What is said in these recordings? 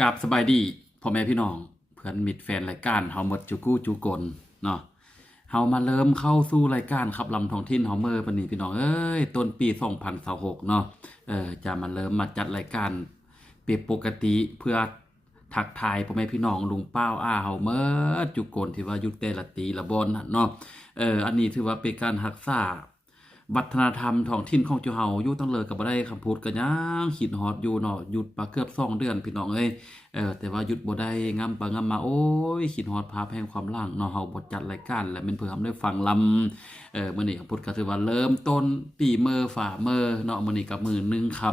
กับสบายดีพ่อแม่พี่น้องเพื่อนมิตรแฟนรายการเฮาหมดจุกู้จุกลเนาะเฮามาเริ่มเข้าสู่รายการขับลำท้องถิ่นเฮาเมื่อปานนี้พี่น้องเอ้ยต้นปี2026เนาะจะมาเริ่มมาจัดรายการเป็นปกติเพื่อทักทายพ่อแม่พี่น้องลุงป้าวเฮาเมื่อจุกลที่ว่าอยู่แต่ละตีละบอนเนาะอันนี้ถือว่าเป็นการรักษาวัฒนธรรมท้องถิ่นของเจ้าเฮาอยู่ตั้งเลยก็บ่ได้คำพูดก็ยังคิดฮอดอยู่เนาะหยุดมาเกือบ2 เดือนพี่น้องเอ้ย แต่ว่าหยุดบ่ได้งำไปงำมาโอ้ยคิดฮอดภาพแห่งความหลังเนาะเฮาบ่จัดรายการแล้วแม่นเพื่อทำได้ฟังลำมื้อนี้พุทธก็ถือว่าเริ่มต้นปีเมอฝ่าเมอเนาะมื้อนี้ก็มื้อหนึ่งคำ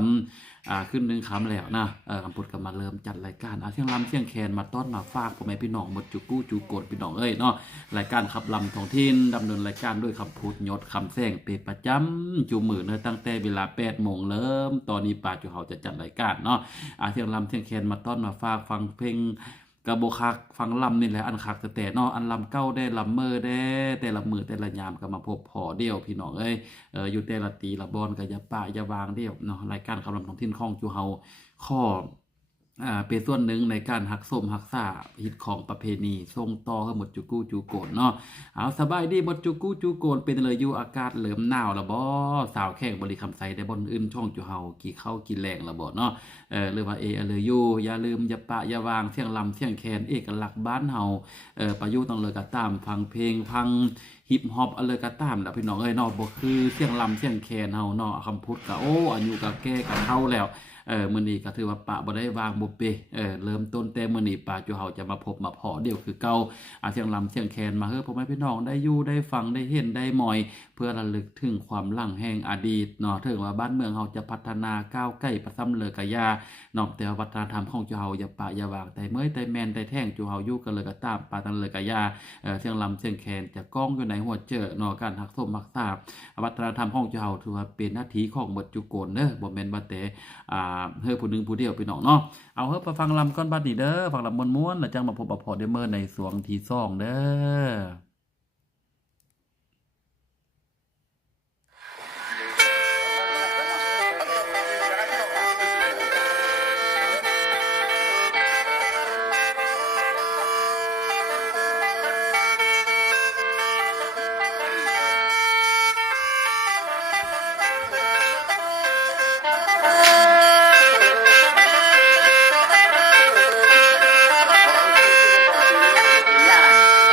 ขึ้นหนึ่งคำแล้วนะคำพุทธก็มาเริ่มจัดรายการเสียงลำเสียงแคนมาต้อนมาฝากพ่อแม่พี่น้องหมดจุกู้จุกดพี่น้องเอ้ยเนาะรายการขับลำท้องถิ่นดำเนินรายการด้วยคำพูดยศคำแซงเป็นประจำจูมื้อเนาะตั้งแต่เวลา8 โมงเริ่มตอนนี้ป่าจุเฮาจะจัดรายการเนาะ เสียงลำเสียงแคนมาต้อนมาฝากฟังเพลงกระโบคักฟังลำนี่แหละอันคักแต่เนาะอันลำเก้าได้ลำเมอได้แต่ละมือแต่ละยามก็มาพบพอเดียวพี่น้องเอ้ยอยู่แต่ละตีละบอนก็อย่าป่าอย่าวางเดียวเนาะรายการคำลำท้องถิ่นของจูเฮาข้อเป็นส่วนหนึ่งในการหักส้มหักษาฮิตของประเพณีส่งต่อให้หมดจุกู้จูโกนเนาะเอาสบายดีหมดจุกู้จูโกนเป็นเลยอยู่อากาศเหลิมหนาวละบ่สาวแข้งบริคำไสได้บนอื่นช่องจูเฮากี่เข้ากินแรงละบ่เนาะ หรือว่าเลยอยู่อย่าลืมอย่าปะอย่าวางเสียงลำเสียงแคนเอกลักษณ์บ้านเฮาประยุกต์ต้องเลยก็ตามฟังเพลงฟังฮิปฮอปอะไรก็ตามล่ะพี่น้องเอ้ยเนาะบ่คือเสียงลำเสียงแคนเฮาเนาะคำพูดก็โอ้อายุก็แก่ก็เฒ่าแล้วมื้อนี้ก็ถือว่าปะบ่ได้วางบ่เปเริ่มต้นแต่มื้อนี้ปะจูเฮาจะมาพบมาพ้อเดียวคือเก่าเสียงลำเสียงแคนมาเฮ้อพ่อแม่พี่น้องได้อยู่ได้ฟังได้เห็นได้มอยเพื่อระลึกถึงความหลังแห่งอดีตเนาะถึงว่าบ้านเมืองเฮาจะพัฒนาก้าวใกล้ประซ้ำเลยกะยา นอกแต่วัฒนธรรมของเจ้าเฮาอย่าปะอย่าวางแต่เมื่อยแต่แมนแต่แท่งเจ้าเฮาอยู่กันเลยก็ตามปาตันเลยก็ยาเสียงลำเสียงแคนจะก้องอยู่ในหัวเจอเนาะการหักส้มหักษาวัฒนธรรมของเจ้าเฮาถือว่าเป็นหน้าที่ของหมดจุโกนเด้อบ่แม่นว่าแต่เฮ้อผู้หนึงผู้เดียวพี่น้องเนาะเอาเฮ้อไปฟังลำก่อนบัดนี้เด้อฟังลำม่วนๆแล้วจังมาพบกับพอเดเมอร์ในสวงที่2เด้อ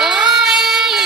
โอ้ย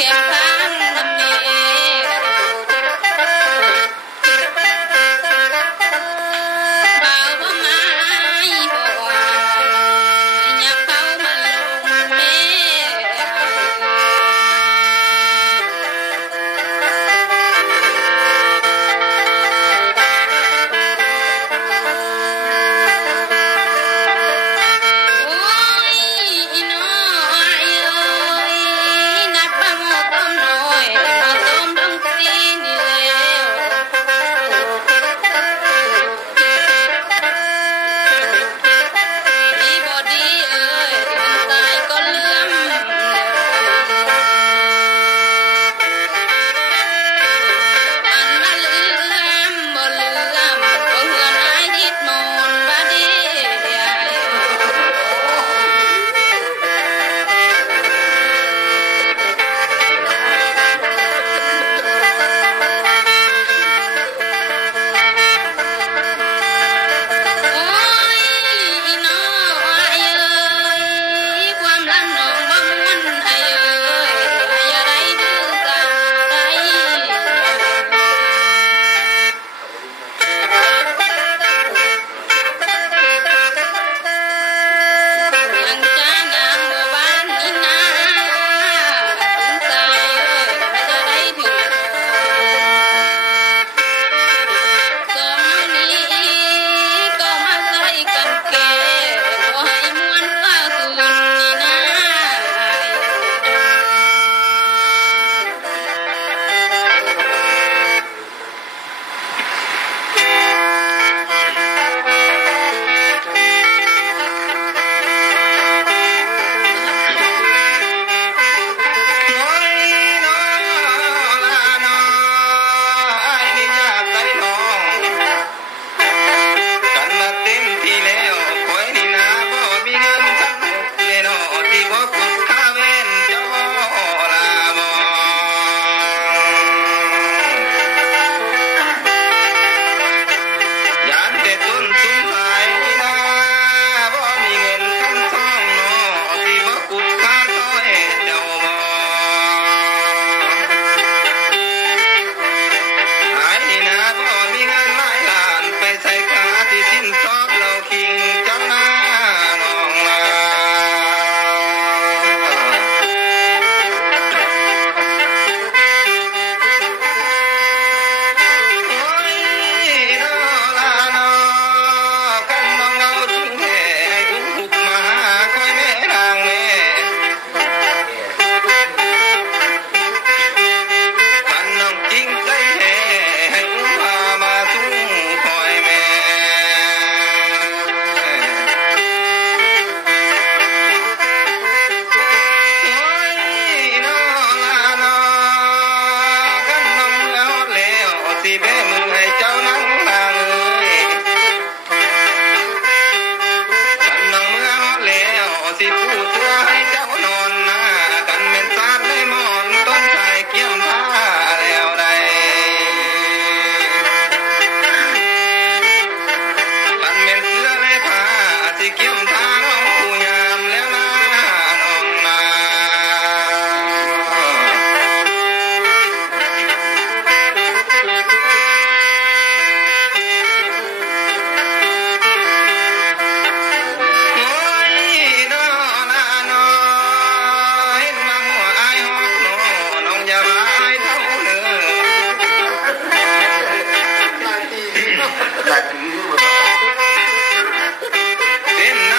ข็มข้างน้ำเมบ่าวบ่มาบอกว่าอยากเข้ามาลงเม โอ้ยอีน้อยเอ้ยนับบ่หมดต้มน้อยมาต้มทั้งปีนี่แล้วดีบ่ดีเอ้ยคนตายก็เลื่อมอันมาเลื่อมบ่เลื่อมบ่เหือนหายนิดมนต์บ่ดีเดียว โอ้ยอีน้อยเอ้ยความลำนองบ่ม่วนไอ้เอ้ยไอ้อะไรดื้อกะไรยังจานางบ่บ้านนี่นาถึงใจเอ้ยไม่จะได้ถือ สองนี้ก็มาใส่กันแก่บ่ให้มวนฟ้าคืนนี่นะโอ้ยน้อละน้อไอ้นี่อยากได้น้องกันมาเต็มที่แล้วคอยนี่นะบ่มีเงินสักเลยน้อที่บ่กดค่าเว้นเจ้าบ่ละบ่ยามแต่ต้นสุดท้ายนี่นะบ่มีเงินคำซ้องน้อที่บ่กดค่าซอยเจ้าบ่ ไอ้นี่นะบ่มีเงินหลายล้านไปใส่ขาที่สิ้นซอกเราคิงจังนาน้องลาโอ้ยน้อละน้อกันน้องเอาจริงแท้ให้อุ้มหุบมาหาคอยแม่นางแม่ มันน้องจริงใจแท้ให้อุ้มพามาสู้คอยแม่โอ้ยน้อละน้อกันน้องเอาแล้วสิแบมือให้เจ้านั่งนางเอ้ยกันน้องเมื่อฮอดแล้วสิปูเสื้อให้เจ้านอนหน้ากันเป็นซาดในหมอนต้นสายเกี่ยมผ้าแล้วใดกันเป็นเสื้อในผ้าสิเกี่ยมผ้าน้องผู้ยามแล้วนะน้องนา โอ้ยน้อละน้อเห็นมาหัวอายฮอกน้อน้องอย่ามาอายเท่าเด้อเป็นน้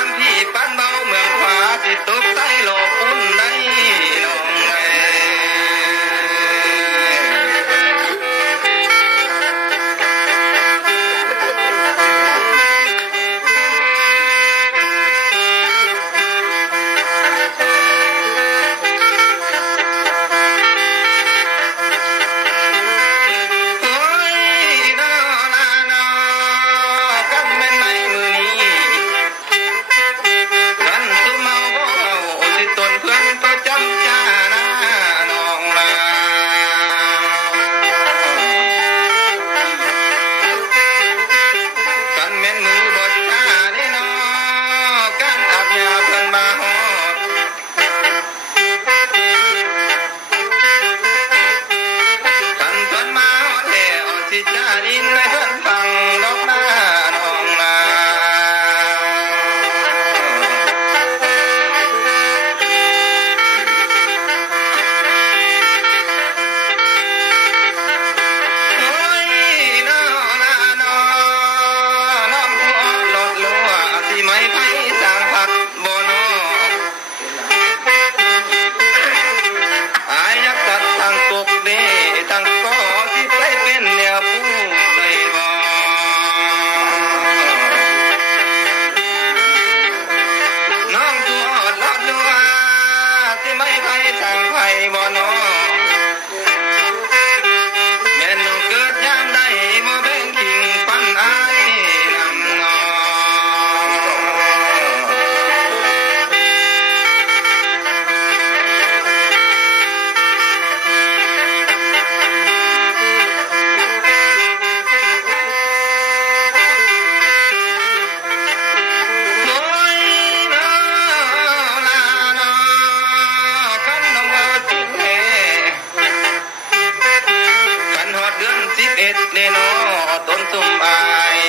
บ่นอแม่นน้องเกิดยามใดบ่แบ่งทิ้งปันอายนำงอ โอ้ยน้อลาน้อคันน้องว่าจริงแท้คันฮอดเดือน11นี่น้อต้นตุ่มอาย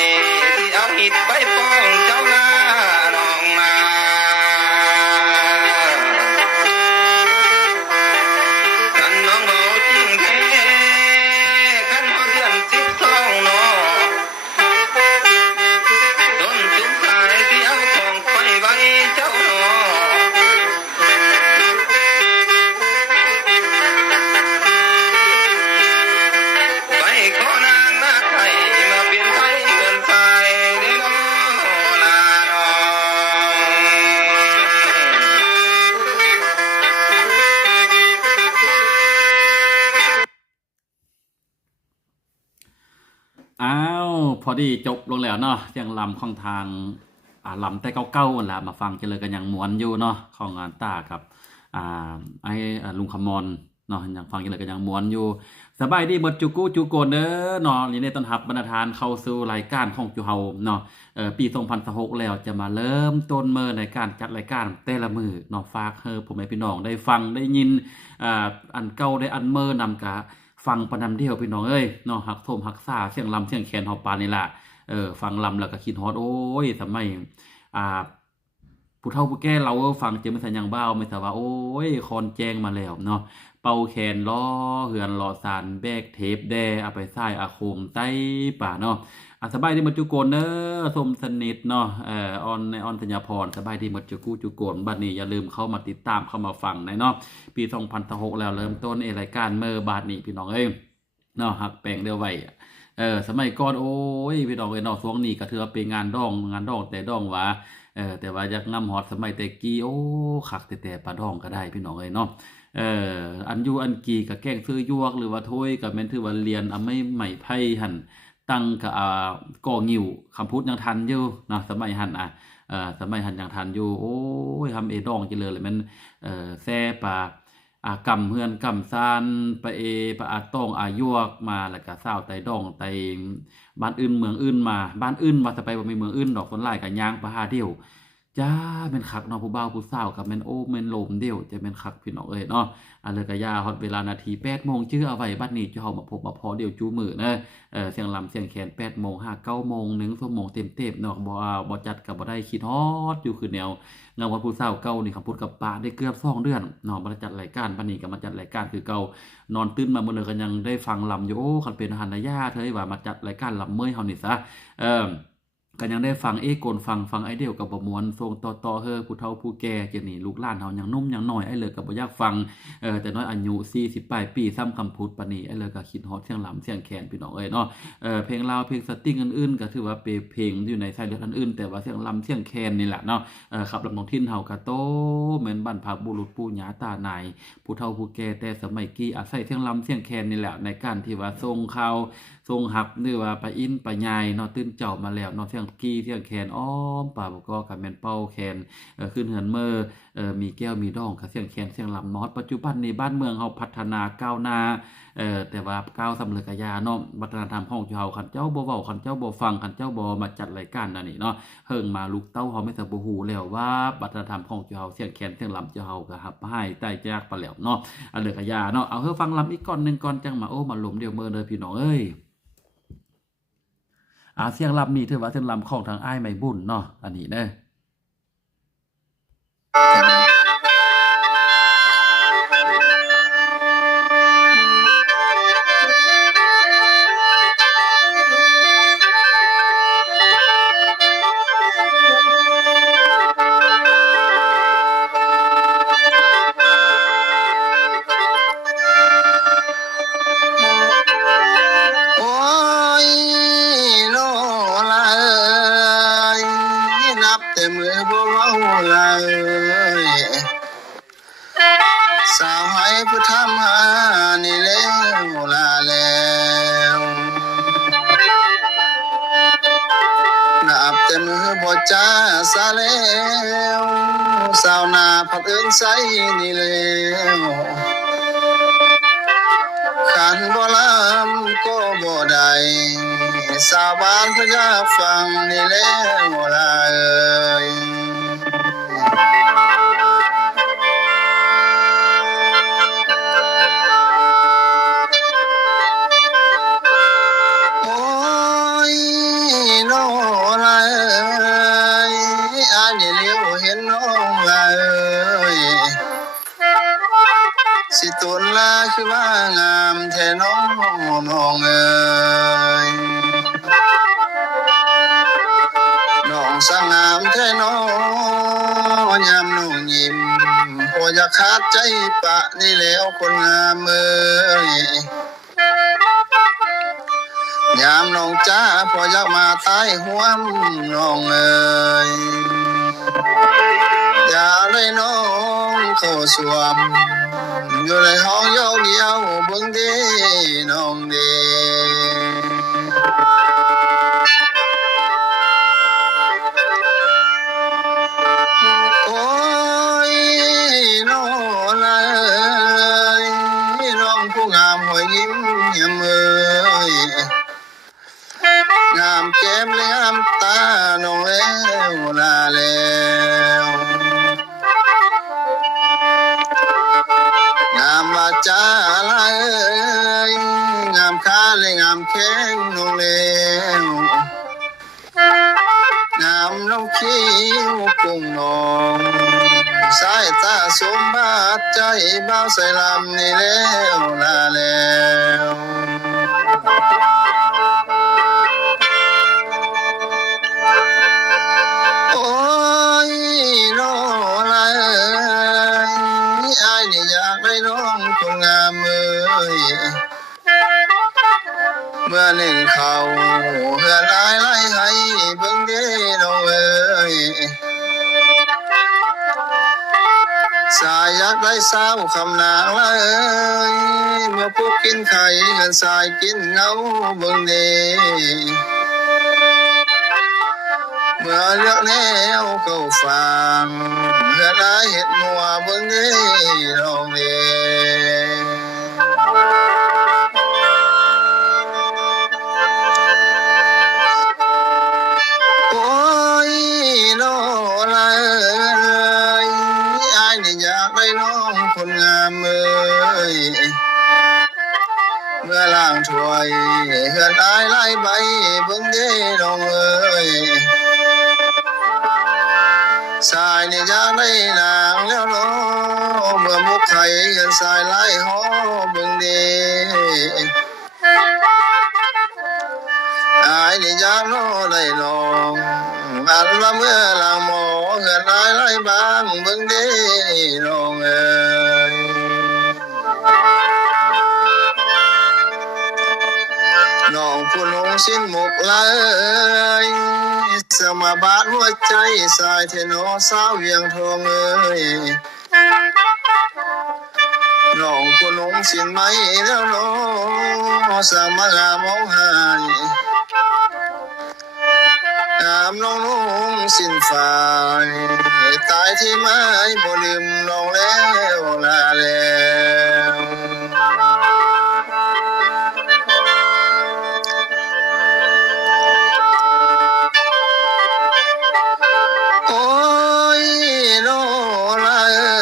สิเอาหิดไปป้องเจ้าลาน้องนาคันน้องเอาจริงแท้คันฮอดเดือน12น้อ ต้นจุมสายที่เอาของไปไว้เจ้าหนอไปขอนางนาไทยมาเปลี่ยนไทยเกินสายเด้อลาน้องอ้าวพอดีจบลงแล้วเนาะเสียงลำของทางลำแต่เก้าๆนั่นแหละมาฟังกันเลยกันอย่างม้วนอยู่เนาะของงานตาครับไอ้ลุงขมอนเนาะอย่างฟังกันเลยกันอย่างม้วนอยู่สบายดีหมดจุกูจุโกนเด้อเนาะยินดีต้อนรับบรรณาทานเข้าสู่รายการของจูเฮาเนาะปี2026แล้วจะมาเริ่มต้นมื้อในการจัดรายการแต่ละมื้อเนาะฝากให้พ่อแม่พี่น้องได้ฟังได้ยินอันเก่าได้อันเมื่อนำกะฟังประนำเดียวพี่น้องเอ้ยเนาะฮักโทมฮักษาเสียงลำเสียงแคนเฮาปานนี่ล่ะฟังลำแล้วก็คิดฮอดโอ้ยสมัยอ่าผู้เฒ่าผู้แก่เราฟังเจอไม่ทันยังบ้าวไม่ทราบว่าโอ้ยคอนแจงมาแล้วเนาะเป่าแคนล้อเหือนล้อสานแบกเทปแดเอาไปใส่อาโคมใต้ป่าเนาะสบายดีหมดจุโกนเด้อสมสนิทเนาะออนในออนธัญพรสบายดีหมดจุโกนบัดนี้อย่าลืมเข้ามาติดตามเข้ามาฟังเนาะปี2026แล้วเริ่มต้นรายการเมื่อบาดนี้พี่น้องเอ้ยเนาะหักแปลงเดียวไว้สมัยก่อนโอ้ยพี่น้องเอ้ยเนาะช่วงนี้ก็ถือว่าเป็นงานดองแต่ดองว่าแต่ว่าอยากนำฮอดสมัยแต่กี้โอ้คักแต่ปลาดองก็ได้พี่น้องเอ้ยเนาะอันยูอันกีกับแกล้งซื้อยวกหรือว่าถ้วยกับแม่นถือว่าเรียนไม่ใหม่ไพ่หั่นตั้งกับก่องิ้วคำพูดยังทันอยู่เนาะสมัยหั่นสมัยหั่นยังทันอยู่โอ้ยทำดองจิเลยมันแซ่ปลากำเฮือนกำซานไปปะต้องยวกมาแล้วก็ซาวไตดองไตบ้านอื่นเมืองอื่นมาบ้านอื่นว่าจะไปบ่มีเมืองอื่นดอกส่วนหลายก็ย่างไปหาเดียวจ้าแม่นคักเนาะผู้บ่าวผู้สาวกับแม่นโอ้แม่นโลมเดียวจะแม่นคักพี่น้องเอ้ยเนาะอันเลยก็ยาฮอดเวลานาที8 โมงชื่อเอาไว้บัดนี้จะเฮามาพบมาพอเดียวจูมือนะเสียงลำเสียงแคน8 โมง5 9 โมง1 ชั่วโมงเต็มๆเนาะบ่จัดก็บ่ได้คิดฮอดอยู่คือแนวเงาว่าผู้สาวเก่านี่คำพูดกับป้าได้เกือบ2 เดือนเนาะบ่ได้จัดรายการบัดนี้ก็มาจัดรายการคือเก่านอนตื่นมามื้อนึงก็ยังได้ฟังลำอยู่โอ้คันเป็นหันยาเธอว่ามาจัดรายการลำเมยเฮานี่ซะก็ยังได้ฟังโกนฟังไอเดียวกับบ่ม่วนทรงต่อเฮ้อผู้เฒ่าผู้แก่เจนี่ลูกหลานเฮายังนุ่มยังน้อยไอ้เลยก็บ่อยากฟังแต่น้อยอายุ40 ปลายปีซ้ำคำพูดปานนี้ไอ้เลยก็คิดฮอดเสียงลำเสียงแคนพี่น้องเอ้ยเนาะเพลงลาวเพลงสตริงอื่นๆก็ถือว่าเป็นเพลงอยู่ในสายเลือดอันอื่นแต่ว่าเสียงลำเสียงแคนนี่แหละเนาะครับลำท้องถิ่นเฮาก็โตเหมือนบรรพบุรุษปู่ย่าตานายผู้เฒ่าผู้แก่แต่สมัยกี้อาศัยเสียงลำเสียงแคนนี่แหละในการที่ว่าส่งข่าวส่งหับหรือว่าไปอินไปยายเนาะตื่นเจ้ามาแล้วเนาะเสียงกี้เสียงแคนอ้อมป่าบ่ก็กับแม่นเป้าแคนขึ้นเหือนเมอมีแก้วมีดองกับเสียงแคนเสียงลำเนาะปัจจุบันนี้บ้านเมืองเฮาพัฒนาก้าวหน้าแต่ว่าก้าวสำเร็จกะยาเนาะวัฒนธรรมของเฮาคันเจ้าบ่เว้าคันเจ้าบ่ฟังคันเจ้าบ่มาจัดรายการนั่นนี่เนาะเฮิงมาลูกเต้าเฮาไม่ทันบ่ฮู้แล้วว่าวัฒนธรรมของเฮาเสียงแคนเสียงลำเฮาก็หับหายใต้จากไปแล้วเนาะอันเลยกะยาเนาะเอาเฮาฟังลำอีกก่อนนึงก่อนจังมาโอ้มาหลมเดียวเมื้อเด้อพี่น้องเอ้ยเสียงลำนี่ถือว่าเสียงลำของทางอ้ายไม่บุญเนาะอันนี้เด้อโอ้ยโลลาเอ้ยนับแต่มือบ่เว้าเลย สาวให้ผู้ทำหานี่แล้วลาแล้วนับแต่มือบ่จ้าซาแล้วสาวนาพักเอิ้นใสนี่แล้วขันบ่ลำก็บ่ได้สาวบ้านเพิ่นอยากฟังนี่แล้วลาเอ้ยโอ้ยน้องลาเอ้ยอันนี้เลี้ยวเห็นน้องลาเอ้ยสิตุนลาคือว่างามแท้น้องน้องเอ้ยน้องสงามแท้น้องยามน้องยิ้มพอจะขาดใจปะนี่แล้วคนงามเอ้ยยามน้องจ้าพออยากมาตายห่วมน้องเอ้ยอย่าได้น้องเข้าสวมอยู่ในห้องเดียวเบิ่งเด้น้องเด้โอ้ยน้องลาเอ้ยน้องผู้งามหอยยิ้มเยี่ยมเอ้ยงามแก้มและงามตาน้องแล้วลาแล้วงามวาจาลาเอ้ยงามขาและงามแข้งน้องแล้วงามน้องคิ้วกุ้งน้องสายตาสมบัติใจบ่าวใส่ลำนี่แล้วลาแล้วโอ้ยน้องลาเอ้ยอ้ายนี่อยากได้น้องคนงามเอ้ยเมื่อหนึ่งเขาเฮือนอ้ายไล่ให้เบิ่งเด้น้องเอ้ยสายอยากได้สาวคำนางละเอ้ยเมื่อพวกกินไข่เงินสายกินเงาเบิ่งเด้เมื่อเลือกแนวเข้าฟังเพื่อได้เห็ดมัวเบิ่งเด้น้องเด้โอ้ยน้องลาเอ้ยอ้ายนี่อยากได้น้องคนงามเอ้ยเมื่อล้างถ้วยเฮือนอ้ายไล่ใบเบิ่งเด้น้องเอ้ยสายนี่อยากได้นางแล้วเนาะเมื่อมุกไข่เฮือนสายไล่หอเบิ่งเด้อ้ายนี่อยากน้อได้ลองอันว่าเมื่อล้างหมอเฮือนอ้ายไล่บางเบิ่งเด้น้องเอ้ยน้องผู้ลงสิ้นหมกลาเอ้ยสมาบาทหัวใจสายเทนอสาวเวียงทองเอ้ยน้องผู้ลงสิ้นไหมแล้วน้องสามางามองหายงามน้องลงสิ้นฝ่ายตายที่ไม้บ่ลืมน้องแล้วลาแล้วโอ้ยน้องลาเอ้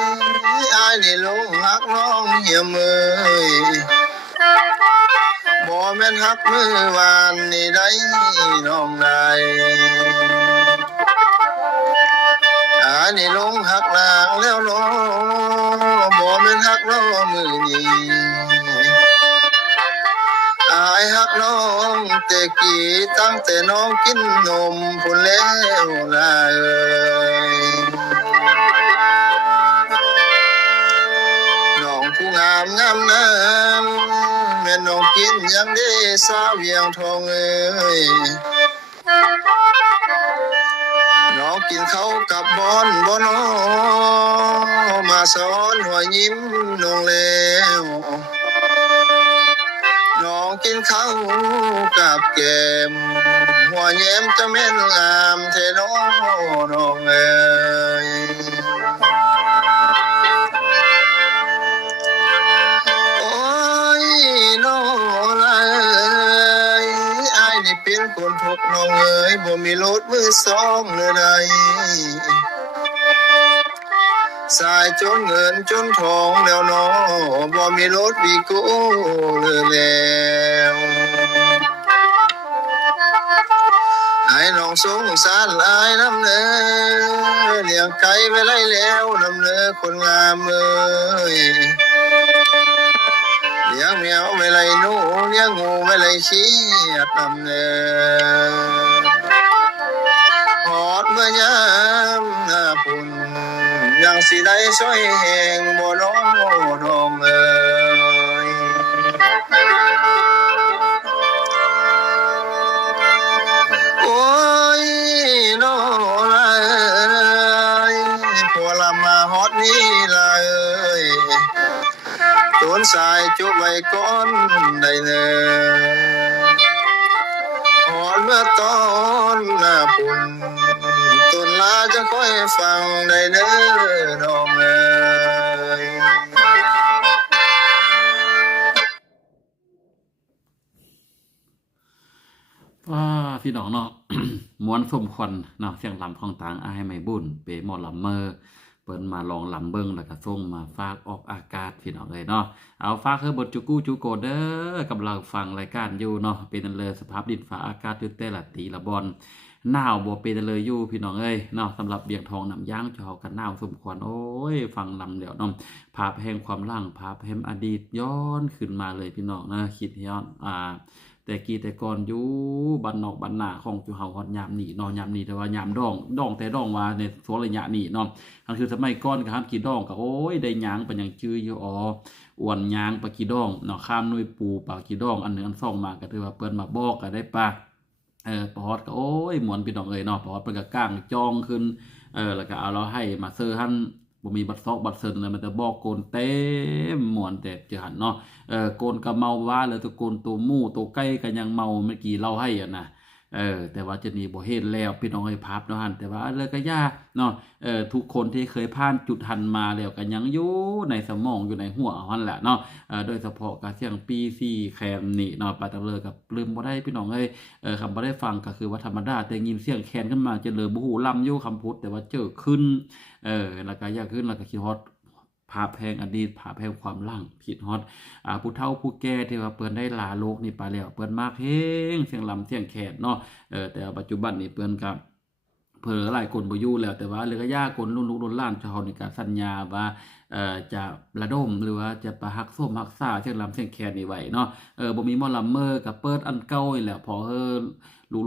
ยอ้ายนี่หลงรักน้องเหี่ยมเอ้ยบ่แม่นฮักมือวานนี่ได้น้องได้อ้ายนี่หลงฮักนางแล้วน้องบ่แม่นฮักน้องมือนี้อ้ายฮักน้องแต่กี้ตั้งแต่น้องกินนมพุ่นแล้วล่ะเอ้ยน้องผู้งามงามน้ำแม่น้องกินยังได้สาวเวียงทองเอ้ยน้อง กินข้าวกับบอนบ่นอมาสอนหัวยิ้มน้องแล้วน้องกินข้าวกับแกมหัวแย้มจะแม่นงามเทน้องน้องเอ้ยโอ้ยน้องเอ้ยอ้ายนี่เป็นคนทุกข์น้องเอ้ยบ่มีรถมือสองเลยใดสายจนเงินจนทองแล้วน้อบ่มีรถวีโก้เลยแล้วไอ้น้องสงสารหลายน้ำเนื้อเลี้ยงไก่ไว้ไล่แล้วน้ำเนื้อคนงามเอ้ยเลี้ยงแมวไว้ไล่หนูเลี้ยงงูไว้ไล่ขี้น้ำเนื้อหอดเมื่อยามหน้าปุ่นยังสิได้ช่วยแห่งบ่น้องน้องเอ้ยโอ้ยน้องเอ้ยพอละมาฮอดนี้ละเอ้ยต้นสายจุบไว้ก่อนได้เน้อฮอดเมื่อตอนหน้าปุ่นต้นลาจะค่อยฟังได้เด้อน้องเอ้ยว่าพี่น้องเนาะ ม้วนสมควันเนาะเสียงลำของต่างอายไม่บุญเปหมอลำเมอเปิ้นมาลองลำเบิ่งแล้วก็ส่งมาฝากออกอากาศพี่น้องเลยเนาะเอาฝากเฮอบทจุกู้จุโกเด้อกำลังฟังรายการอยู่เนาะเป็นอันเลยสภาพดินฟ้าอากาศอยู่แต่ละตีละบอนหนาวบ่เป็นอันเลยอยู่พี่น้องเอ้ยเนาะสำหรับเบียงทองน้ำย่างจอกันหนาวสมควรโอ้ยฟังลำแล้วเนาะภาพแห่งความหลังภาพแห่งอดีตย้อนขึ้นมาเลยพี่น้องนะคิดย้อนแต่กี้แต่ก่อนอยู่บ้านนอกบ้านนาของจุเฮาฮอดยามนี้เนาะยามนี้แต่ว่ายามดองแต่ดองว่าในช่วงระยะนี้เนาะอันคือสมัยก่อนก็ห้ามกินดองก็โอ้ยได้หยังเป็นหยังจื้ออยู่อ้วนหยังปลากีดองเนาะข้ามหน่วยปูปลากีดองอันหนึงอันสองมาก็ถือว่าเปิ้นมาบอกก็ได้ปะปอดก็โอ้ยม่วนพี่น้องเอ้ยเนาะปอดเพิ่นก็ก้างจ้องขึ้นแล้วก็เอาเราให้มาเซอร์หั่นบ่มีบัตรซอกบัตรเซินเลยมันจะบอกโกนเต็มม่วนแต่เจอหั่นเนาะโกนก็เมาว่าแล้วตัวโกนตัวหมู่ตัวไก่ก็ยังเมาเมื่อกี้เล่าให้อ่ะนะแต่ว่าจะนี่บ่เฮ็ดแล้วพี่น้องเอ้ยภาพเนาะหั่นแต่ว่าเลยก็ยากเนาะทุกคนที่เคยผ่านจุดหันมาแล้วก็ยังอยู่ในสมองอยู่ในหัวหั่นแหละเนาะโดยเฉพาะกับเสียงปีซี่แคนนี่เนาะปาตะเลอกับลืมบ่ได้พี่น้องเอ้ยคำบ่ได้ฟังก็คือว่าธรรมดาแต่ยินเสียงแคนขึ้นมาจะเลยบ่ฮู้ลำอยู่คำพูดแต่ว่าเจอขึ้นแล้วก็ยากขึ้นแล้วก็คิดฮอดภาพแห่งอดีตภาพแห่งความหลังคิดฮอดผู้เฒ่าผู้แก่ที่ว่าเปิ้นได้ลาโลกนี้ไปแล้วเปิ้นมากเฮงเสียงลำเสียงแคนเนาะแต่ปัจจุบันนี้เปิ้นก็เผลอหลายคนบ่อยู่แล้วแต่ว่าเหลือยากคนรุ่นลูกรุ่นหลานเจ้าในการสัญญาว่าจะระดมหรือว่าจะประหักส้มหักษาเสียงลำเสียงแคนนี่ไว้เนาะบ่มีหมอลำเมอร์ก็เปิดอันเก่านี่แหละพอ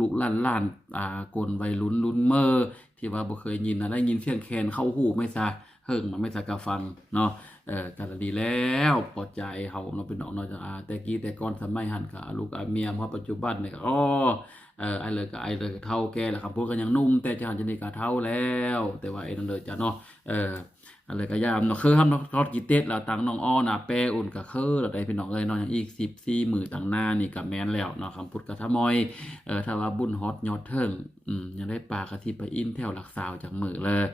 ลูกๆหลานๆคนวัยรุ่นเมอร์ที่ว่าบ่เคยยินได้ยินเสียงแคนเข้าหูไม่ซะเฮิงมันไม่ซะก็ฟังเนาะก็ดีแล้วพอใจเฮาเนาะเป็นน้องเนาะแต่กี้แต่ก่อนสมัยหันก็ลูกเมียมาปัจจุบันนี่ก็ไอ้เลยก็เฒ่าแก่แล้วครับพวกก็ยังหนุ่มแต่จะหันจะนี่ก็เฒ่าแล้วแต่ว่าไอ้นั่นเลยจ้ะเนาะอะไรก็ยามเนาะคือทำทอดกีเต็ดแล้วตังน้องอ้อน่ะแปอุ่นก็คือแล้วได้พี่น้องเอ้ยเนาะยังอีก14มื้อต่างหน้านี่ก็แม่นแล้วเนาะคำพุทธก็ทะมอยถ้าว่าบุญฮอดยอดเทิงยังได้ปลากะทิไปอินแถวหลักสาวจากมื้อเลย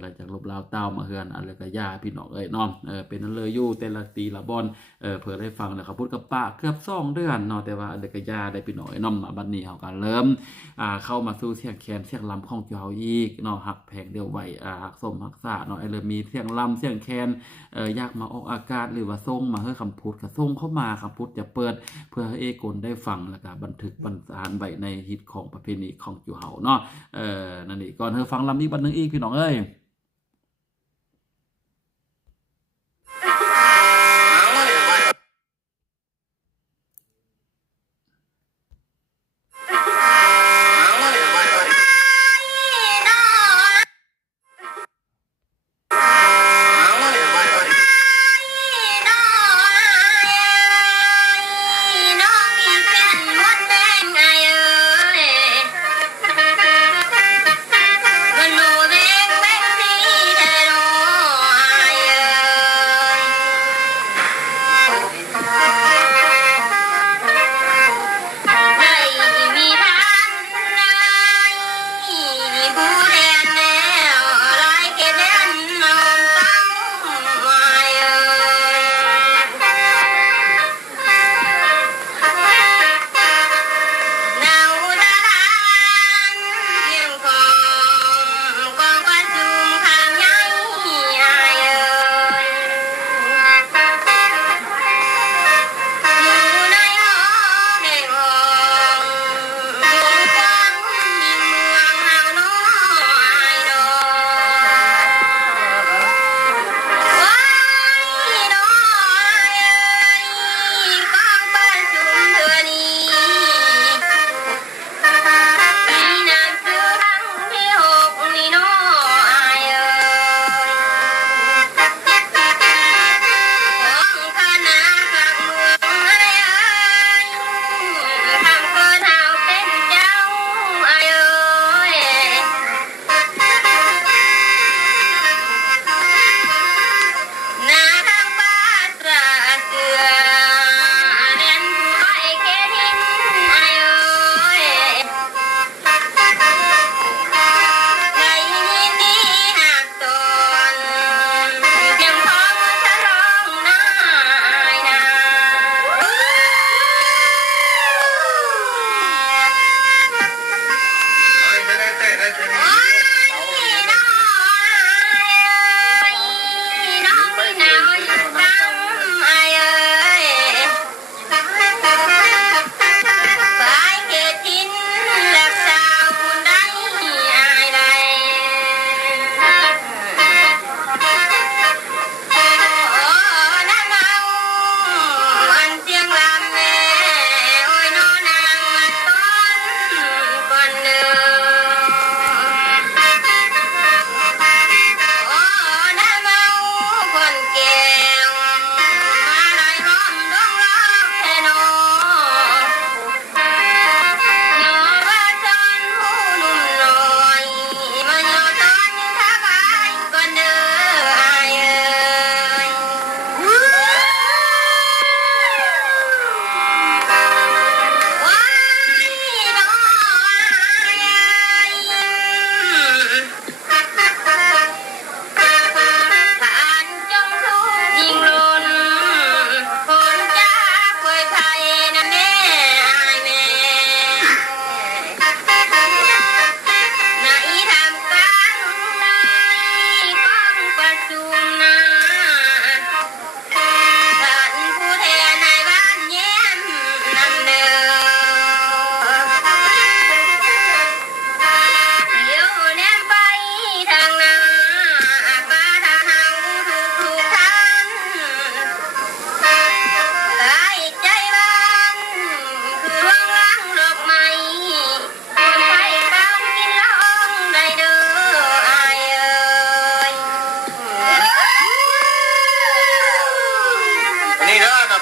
หลังจากลบลาวเต้ามาเฮือนอะไรก็ย่าพี่น้องเอ้ยเนาะเป็นนั่นเลยอยู่แต่ละตีละบอนเผื่อได้ฟังแล้วครับพุทธกับปะเกือบ2เดือนเนาะแต่ว่าอะไรก็ย่าได้พี่น้องเอ้ยเนาะมาบัดนี้เฮาก็เริ่มเข้ามาสู่เสียงแคนเสียงลำของเจ้าอีกเนาะหักแพงเดียวไว้หักสมหักษาเนาะไอ้เริ่มมีเสียงลำเสียงแคนอยากมาออกอากาศหรือว่าส่งมาให้คำพูดก็ส่งเข้ามาคำพูดจะเปิดเพื่อให้เอกลได้ฟังแล้วก็บันทึกบรรสานไว้ในฮิตของประเพณีของจุเฮาเนาะนั่นนี่ก่อนเธอฟังลำนี้บัดนึงอีกพี่น้องเอ้ย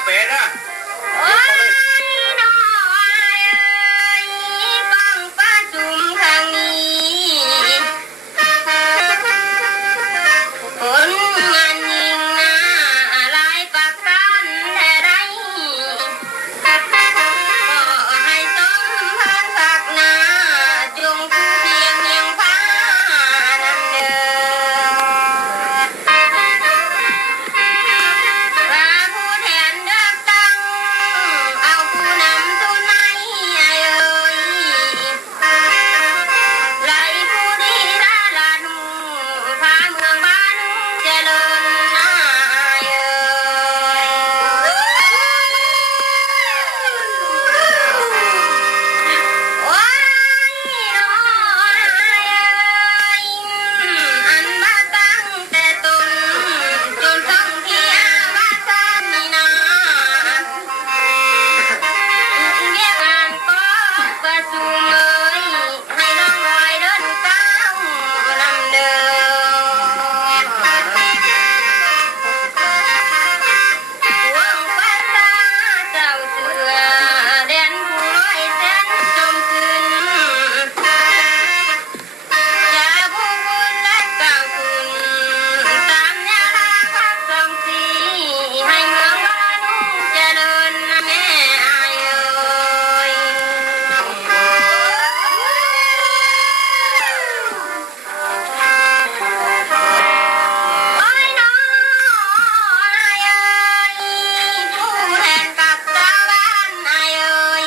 เป็ดอ่ะ โอ้ยน้อยเอ้ยฟังประชุมครั้งนี้คนมันยิงหน้าหลายปากกันแต่ไรก็ให้สมพันสักหน้าจงคือเพียงยังพานั่นเด้อ ว่าผู้แทนเลือกตั้งเอาผู้นำทุนไหนเอ่ยไล่ผู้ดีดาราหนูพาเมืองบ้านเจริญนาเอ่ยโอ้ยน้อยเอ่ยอันมาตั้งแต่ต้นจนต้องเที่ยวว่าซ้ำนี่นาเรียกงานก็ประชุมเลยให้น้องลอยเดินก้าวนำเดินหวงภาษาเจ้าเสือแดนผู้ร้อยแสนจมคืน อย่าผู้บุญและเก่าคุณตามแนวทางพักสองสีให้เมืองบ้านเจริญนะแม่อายเอ่ยโอ้ยน้อยเอ่ยผู้แทนกับตาบ้านอายเอ่ย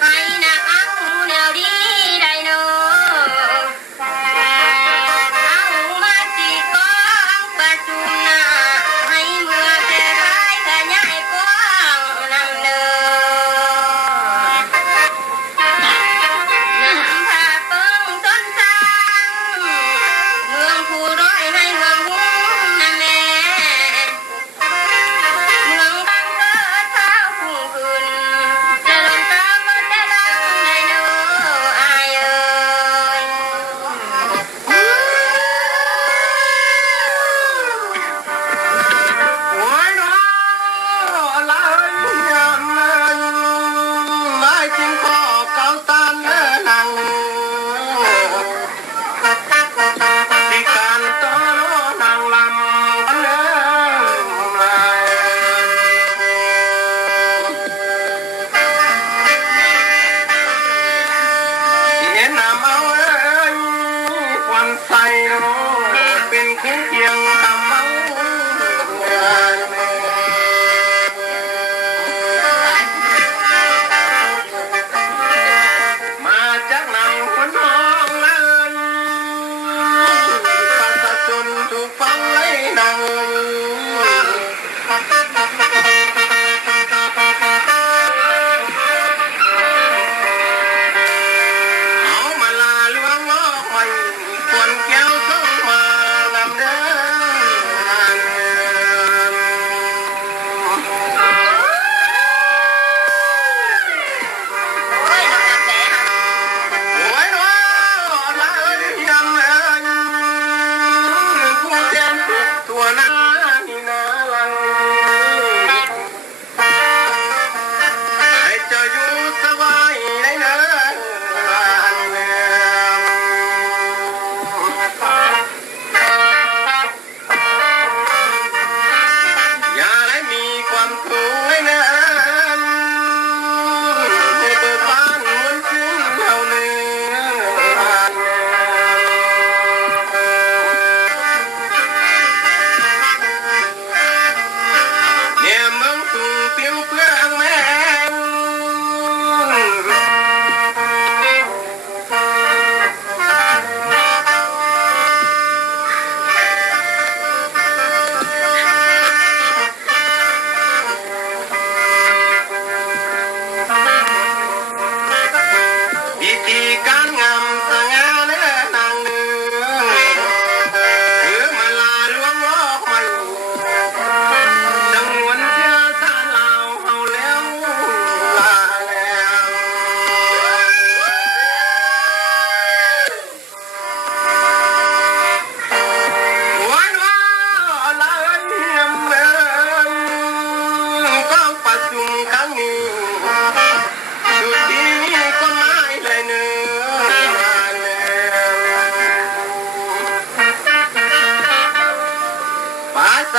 ให้นักเอาแนวดีได้เนอะเอามาสิกองประชุมนะให้เมื่อแพร่หลายขยายกว้างนำเนอะนำพาเปิ้งต้นทางเมืองผู้ร้อยให้เมืองหุ้งนั่นแหละ เมืองบางเกิดเท้าผู้ขึ้นจะลงตามรถจะลังได้เนออายเอ่ยโอ้ยน้ออะไรยังไม่กินข้อเกาตันนังพิการตอนางลำกันเลยเห็นน้ำเอาเอ้ยควันใสเป็นคู่เคียงทำเมา มาจากนำคนห้องนั้นประชาชนถูกฟังไล่ดังเอามาลาลวงล้อคอยควรแก้วเข้ามานำเด้อ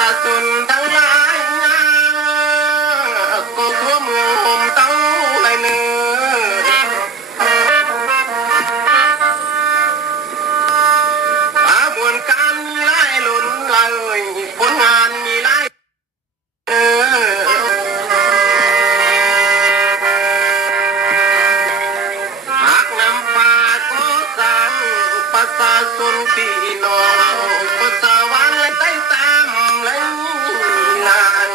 าชนทั้งหลายก็ทั่วเมืองห่มเต้าไหลเนื้อบวนการมีหลายหลุนเลยผลงานมีหลายหากนำพาก็สั่งประชาชนพี่น้องก็สว่างและใต้ตามและลาง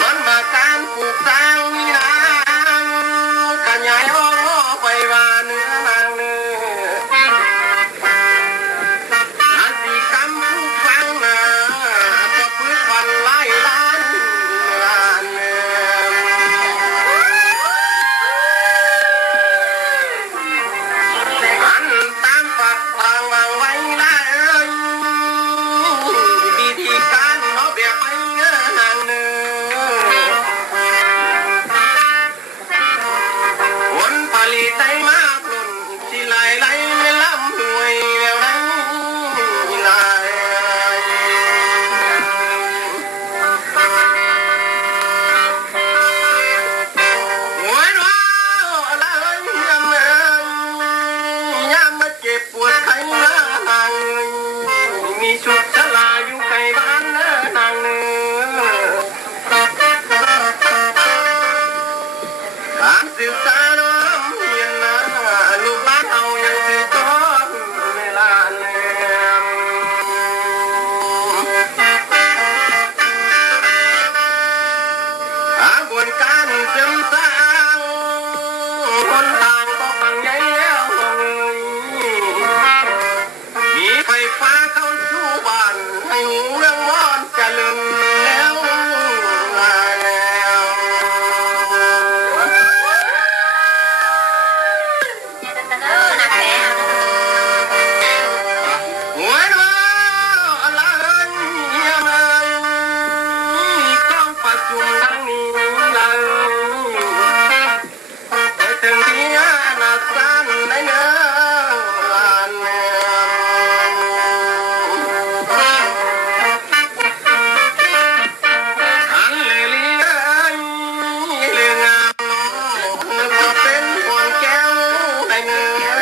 มันมาการปลูกสร้างมีนางกันใหญ่อ้อไปว่าเนื้อนางเนื้ออาศิกรรมผู้ฟังนาก็พื้นวันไล่ล้านล้านเนื้อันตามปักทางวางไว้ได้วิธีการเนาะแบบไม่เงื่อนางเนื้อผลผลิตได้มากลุ่นที่ไหลไหลไม่ล่ำรวยแล้วได้ไหลหัวเราะอะไรยามยามมาเจ็บปวดไข้หน้านางมีชุดชลาอยู่ใกล้บ้านเนื้อนางเนื้อการศึกษาน้ำเรียนนะลูกหลานเอายังสิจบเวลาเนีบวนการเสริมสร้างคนทางก็ฟังใหญ่แล้วเลยมีไฟฟ้าเข้าสู่บ้านให้หูเรื่องวอนเจริญแล้วหัวเราะอะไรยังไงต้องประชุมทั้งนี้เลยไปถึงที่นาสานได้เนื้ออันเลยเลี้ยงเรื่องงามก็เป็นพวงแก้วได้เนื้อ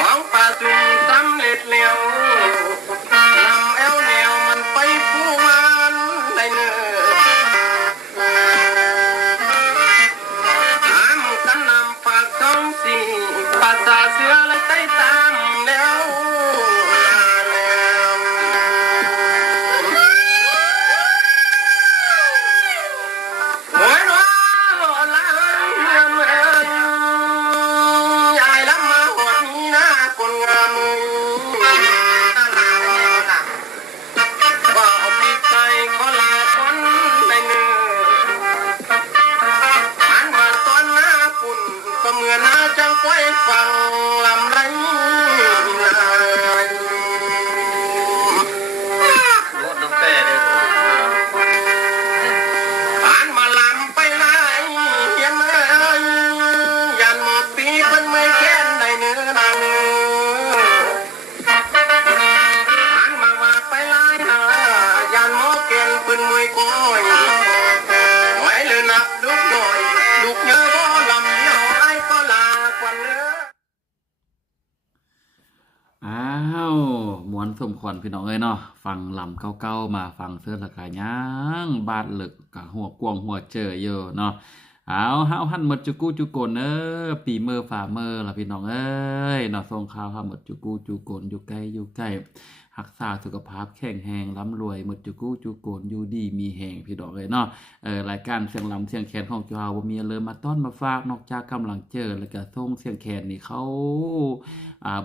ของป่าจุ่มสำเร็จแล้วนำแอวแนวมันไปผู้งานได้เนื้อถามกันนำฝากท้องสี่ภาษาเสือและใต้ตามแล้วหัวเราะอะไรยังไงยายรับมาหอดนี้นะคนงามว่าเอาปีกไก่ขอลาคนในเนื้อหันมาตอนหน้าปุ่นก็เหมือนหน้าจังไว้ฟังลำไรรถน้ำแต่เด้อผ่านมาลำไปไหนเห็นไหมยันหมดปีเพิ่นไม่แค้นในเนื้อนางผ่านมาว่าไปไหนยันหมอเกณฑ์เพิ่นมวยก้อยไว้เลยนับลูกหน่อยลูกเยอะบ่ลำเดียวไอ้ก็ลากว่าเนื้อ อ้าวมวนสมควรพี่น้องเอ้ยเนาะฟังลำเก่าๆมาฟังเสื้อละกายย่างบาดเหลึกกะหัวกวงหัวเจอเยอะเนาะเอาเฮาหันหมดจุกูจุโกนปีเมอฝ่าเมอล่ะพี่น้องเอ้ยเนาะส่งข่าวหาหมดจุกูจุโกนอยู่ใกล้รักษาสุขภาพแข็งแรงร่ำรวยหมดจุกูจุโกนอยู่ดีมีแหงพี่น้องเอ้ยเนาะรายการเสียงลำเสียงแคนของเจ้าบ่มีอะไรมาต้อนมาฝากนอกจากกำลังเจอแล้วก็ส่งเสียงแคนนี่เขา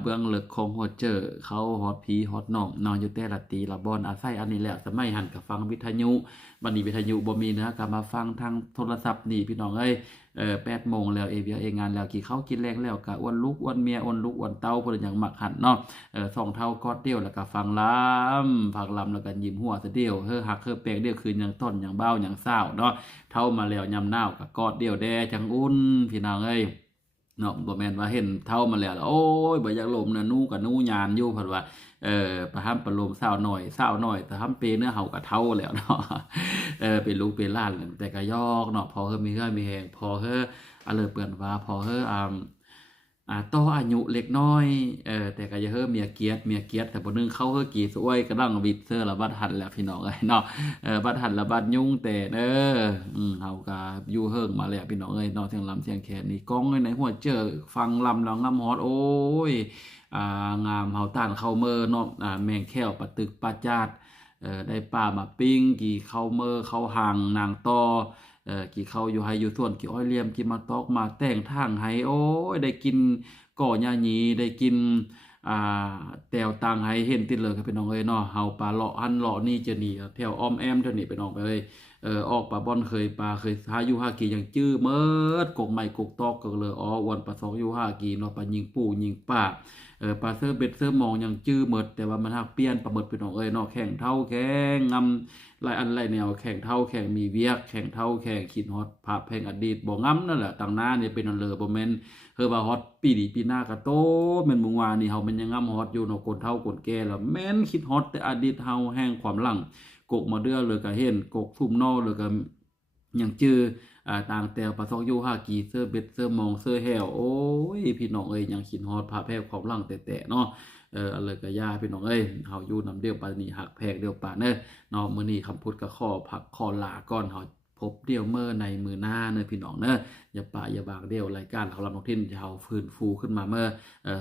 เบื้องลึกของหัวเจอเขาฮอดผีฮอดน้องนอนอยู่แต่ละตีละบอนอาศัยอันนี้แหละสมัยหันก็ฟังวิทยุบัดนี้วิทยุบ่มีนะก็มาฟังทางโทรศัพท์นี่พี่น้องเอ้ย 8โมงแล้วเวียงานแล้วกินข้าวกินแรงแล้วก็อ้วนลูกอ้วนเมียอ้วนลูกอ้วนเต้าเพิ่นหยังมักหันเนาะสองเท่ากอดเดียวแล้วก็ฟังลำแล้วก็ยิ้มหัวซะเดียวหักแปลกเดียวคืนหยังต้นหยังเบ้าหยังเศร้าเนาะเท่ามาแล้วยามหนาวก็กอดเดียวแดจังอุ่นพี่น้องเอ้ยเนาะบ่แม่นว่าเห็นเท่ามาแล้วโอ้ยบ่อยากลมนะกับหนูยานอยู่เพิ่นว่าประห้ำประโลมสาวหน่อยแต่ห้ำเปเนื้อเห่ากับเท่าแล้วเนาะเป็นลูกเป็นหลานกันแต่ก็ยอกเนาะพอมีเฮือมีแหงพอเปิ้นว่าพอต่ออายุเล็กน้อยแต่ก็อย่าเมียเกียรติแต่บ่นึงเข้ากี่สวยกำลังวิดเซอร์ละบัดหันแล้วพี่น้องเอ้ยเนาะบัดหันละบัดยุ่งแต่เฮาก็อยู่เฮิงมาแล้วพี่น้องเอ้ยเนาะเสียงลำเสียงแคนนี่ก้องในหัวเจอฟังลำแล้วงำฮอดโอ้ยงามเฮาต้านเข้าเมอเนาะแมงแค้วปะตึกปะจาดได้ปลามาปิ้งกี่เข้าเมอเข้าหางนางตอกี่เข้าอยู่ไฮอยู่ส่วนกี่อ้อยเหลี่ยมกี่มาตอกมาแต่งทางไห้โอ้ยได้กินก่อหญ้าหยีได้กินแต้วต่างไห้เห็นติดเลยครับพี่น้องเอ้ยเนาะเฮาปลาเลาะหันเลาะนี่จะหนีแถวอ้อมแอมเท่านี้พี่น้องไปเอ้ยออกปลาบ่อนเคยหาอยู่หากี่อย่างจื้อเมิดกกใหม่กกตอกก็เลยวันปลาสองอยู่หากี่เนาะปลายิงปู่ยิงป่าปลาเซอร์เบ็ดเซอร์มองอย่างจื้อเมิดแต่ว่ามันหักเปลี่ยนปลาเมิดพี่น้องเอ้ยเนาะแข่งเท่าแข่งงำหลายอันหลายแนวแข่งเท่าแข่งมีเวียกแข่งเท่าแข่งคิดฮอตภาพแห่งอดีตบ่งำนั่นแหละต่างหน้าเนี่ยเป็นอันเลยบ่แม่นว่าฮอตปีนี้ปีหน้าก็โตแม่นเมื่อวานนี่เฮามันยังงำฮอตอยู่เนาะคนเฒ่าคนแก่แล้วแม่นคิดฮอตแต่อดีตเฮาแห่งความหลังกกมาเดือเลยก็เห็นกกทุ่มนอเลยก็อย่างจื้อต่างแต่ปลาซอกอยู่หากีเซอร์เบ็ดเซอร์มองเซอร์แฮวโอ้ยพี่น้องเอ้ยยังคิดฮอดภาพแพร่ความหลังแต่ๆเนาะอะไรก็ย่าพี่น้องเอ้ยเฮาอยู่นำเดียวปานนี้หักแพกเดียวปานเนาะมื้อนี้คำพูดก็ขอพักขอลาก่อนเฮาพบเดียวเมื่อในมือหน้าเนอะพี่น้องเนอะอย่าป่าอย่าบางเดียวรายการเขาลำนกทิ้นจะเฮาฟื้นฟูขึ้นมาเมื่อ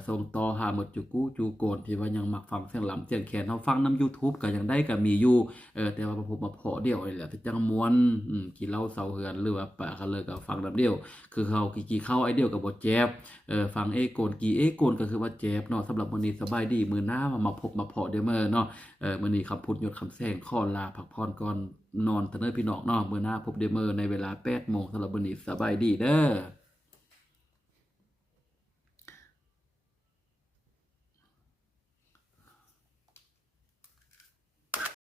ส่งต่อหาหมดจูกู้จูโกนที่ว่ายังมักฟังเสียงลำเสียงแคนเฮาฟังนำ YouTube ก็ยังได้ก็มีอยู่แต่ว่าพบมาเพาะเดียวนี่แหละแต่จังม่วนกี่เล่าเซาเฮือนหรือว่าป่าเขาเลยก็ฟังนำเดียวคือเขากี่เข้าไอเดียวก็บ่แจ๊บฟังโกนกี่โกนก็คือว่าแจ๊บเนาะสำหรับมื้อนี้สบายดีมื้อหน้ามาพบมาเพาะเดียวเมื่อเนาะมื้อนี้คำพูดยศคำแซงขอลาพักผ่อนก่อนนอนเถอะเด้อพี่น้องเนาะมื้อหน้าพบเดอเมอร์ในเวลา 8 โมงสำหรับมื้อนี้สบายดีเด้อ